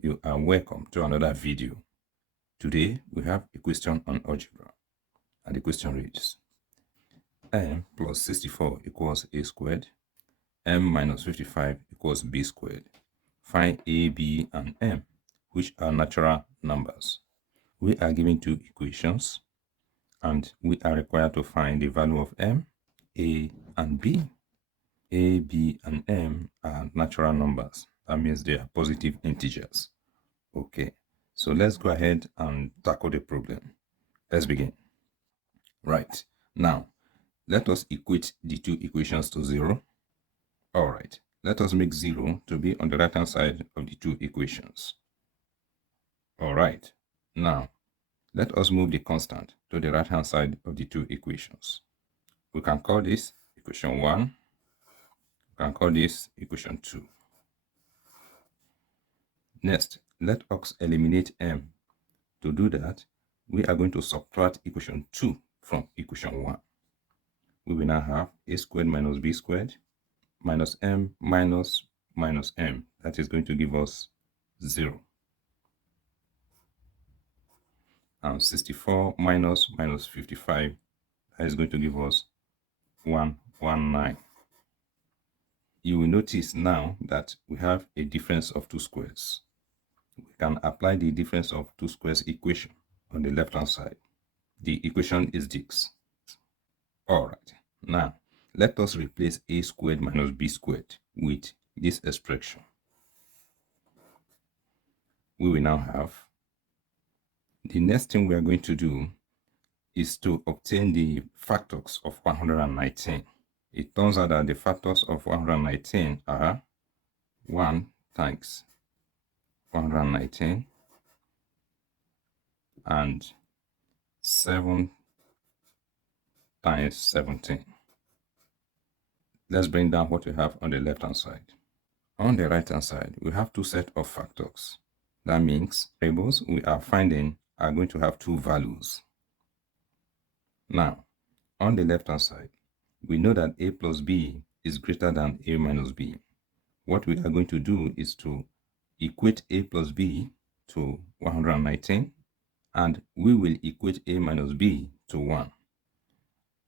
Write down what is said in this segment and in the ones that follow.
You are welcome to another video. Today we have a question on algebra, and the question reads: m plus 64 equals a squared, m minus 55 equals b squared. Find a, b, and m, which are natural numbers. We are given two equations, and we are required to find the value of m, a, and b. A, b, and m are natural numbers. That means they are positive integers. Okay, so let's go ahead and tackle the problem. Let's begin. Right, now let us equate the two equations to 0. All right, let us make 0 to be on the right hand side of the two equations. All right, now let us move the constant to the right hand side of the two equations. We can call this equation 1. We can call this equation 2. Next, let us eliminate m. To do that, we are going to subtract equation 2 from equation 1. We will now have a squared minus b squared minus m minus m. That is going to give us 0. And 64 minus 55, that is going to give us 119. You will notice now that we have a difference of two squares. We can apply the difference of two squares equation on the left hand side. The equation is this. All right, now let us replace a squared minus b squared with this expression. We will now have, the next thing we are going to do is to obtain the factors of 119. It turns out that the factors of 119 are 1 times 119 and 7 times 17. Let's bring down what we have on the left hand side. On the right hand side, we have two sets of factors. That means variables we are finding are going to have two values. Now, on the left hand side, we know that a plus b is greater than a minus b. What we are going to do is to equate a plus b to 119, and we will equate a minus b to 1.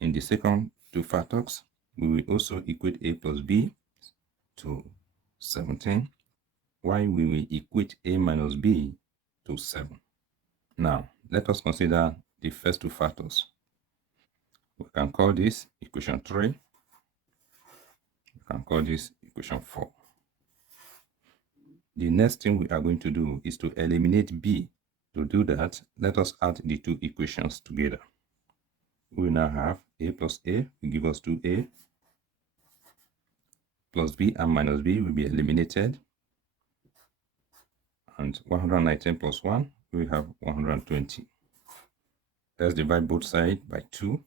In the second two factors, we will also equate a plus b to 17, while we will equate a minus b to 7. Now, let us consider the first two factors. We can call this equation 3. We can call this equation 4. The next thing we are going to do is to eliminate b. To do that, let us add the two equations together. We will now have a plus a will give us 2a, plus b and minus b will be eliminated, and 119 plus 1 we have 120. Let's divide both sides by 2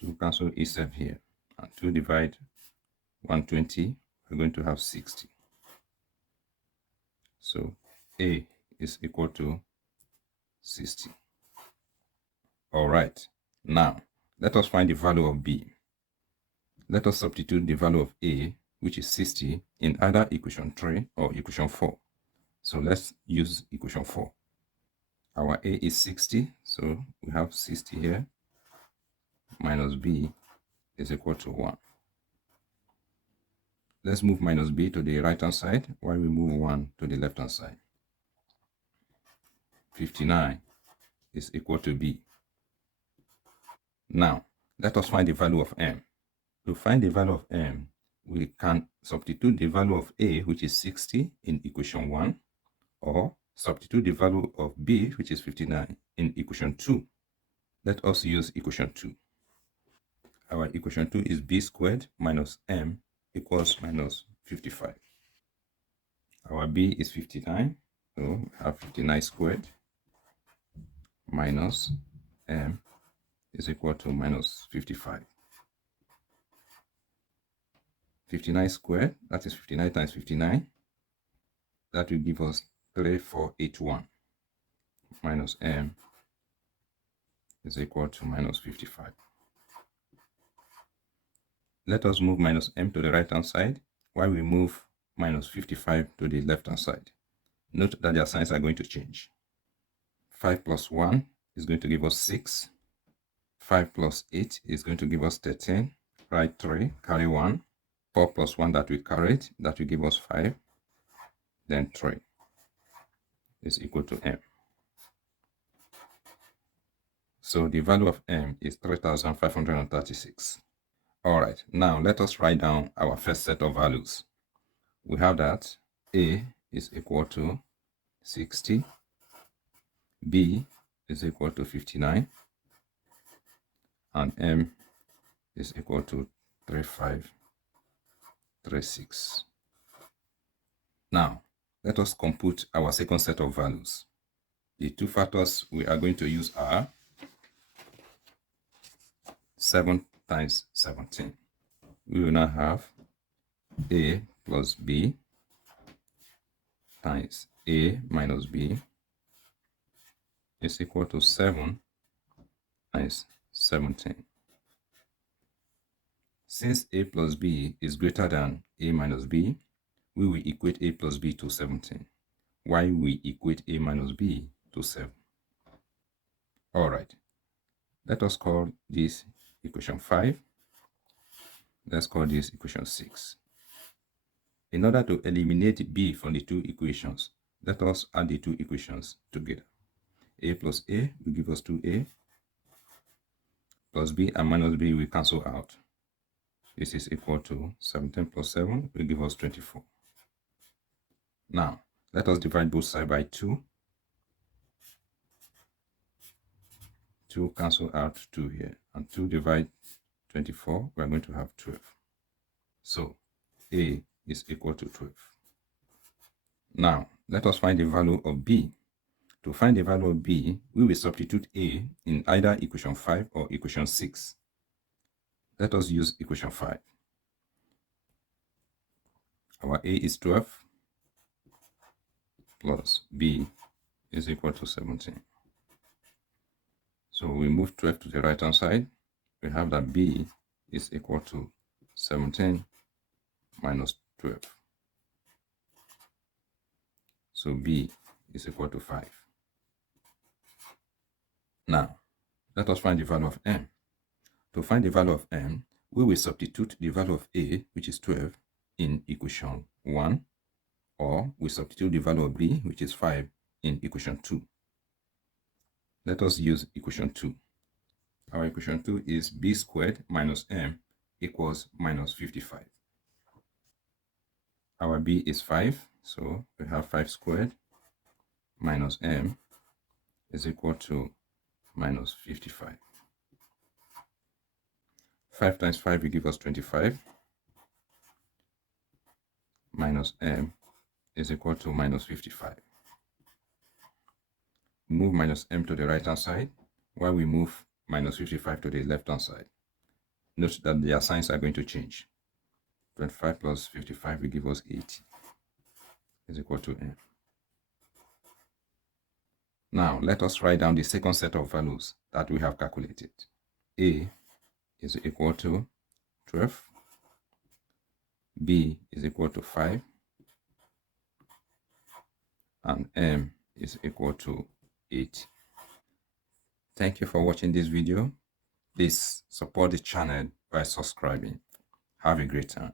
to cancel itself here, and 2 divide 120, we're going to have 60. So a is equal to 60. All right, now let us find the value of b. Let us substitute the value of a, which is 60, in either equation 3 or equation 4. So let's use equation 4. Our a is 60, so we have 60 here, minus b is equal to 1. Let's move minus b to the right hand side, while we move 1 to the left hand side. 59 is equal to b. Now, let us find the value of m. To find the value of m, we can substitute the value of a, which is 60, in equation 1, or substitute the value of b, which is 59, in equation 2. Let us use equation 2. Our equation 2 is b squared minus m equals minus 55. Our b is 59, so we have 59 squared minus m is equal to minus 55. 59 squared, that is 59 times 59. That will give us 3481 minus m is equal to minus 55. Let us move minus m to the right hand side, while we move minus 55 to the left-hand side. Note that their signs are going to change. 5 plus 1 is going to give us 6. 5 plus 8 is going to give us 13. Write 3, carry 1. 4 plus 1 that we carried, that will give us 5. Then 3 is equal to m. So the value of m is 3,536. All right, now let us write down our first set of values. We have that a is equal to 60, b is equal to 59, and m is equal to 3536. Now, let us compute our second set of values. The two factors we are going to use are 7 times 17. We will now have a plus b times a minus b is equal to 7 times 17. Since a plus b is greater than a minus b, we will equate a plus b to 17, while we equate a minus b to 7. All right, let us call this equation 5. Let's call this equation 6. In order to eliminate b from the two equations, let us add the two equations together. A plus a will give us 2a, plus b and minus b will cancel out. This is equal to 17 plus 7 will give us 24. Now, let us divide both sides by 2. 2 cancel out 2 here, and 2 divide 24, we are going to have 12. So, a is equal to 12. Now, let us find the value of b. To find the value of b, we will substitute a in either equation 5 or equation 6. Let us use equation 5. Our a is 12 plus b is equal to 17. So we move 12 to the right hand side. We have that b is equal to 17 minus 12. So b is equal to 5. Now, let us find the value of m. To find the value of m, we will substitute the value of a, which is 12, in equation 1, or we substitute the value of b, which is 5, in equation 2. Let us use equation 2. Our equation 2 is b squared minus m equals minus 55. Our b is 5, so we have 5 squared minus m is equal to minus 55. 5 times 5 will give us 25, minus m is equal to minus 55. Move minus m to the right hand side, while we move minus 55 to the left hand side. Note that their signs are going to change. 25 plus 55 will give us 80, is equal to m. Now, let us write down the second set of values that we have calculated. A is equal to 12, b is equal to 5, and m is equal to 8. Thank you for watching this video. Please support the channel by subscribing. Have a great time.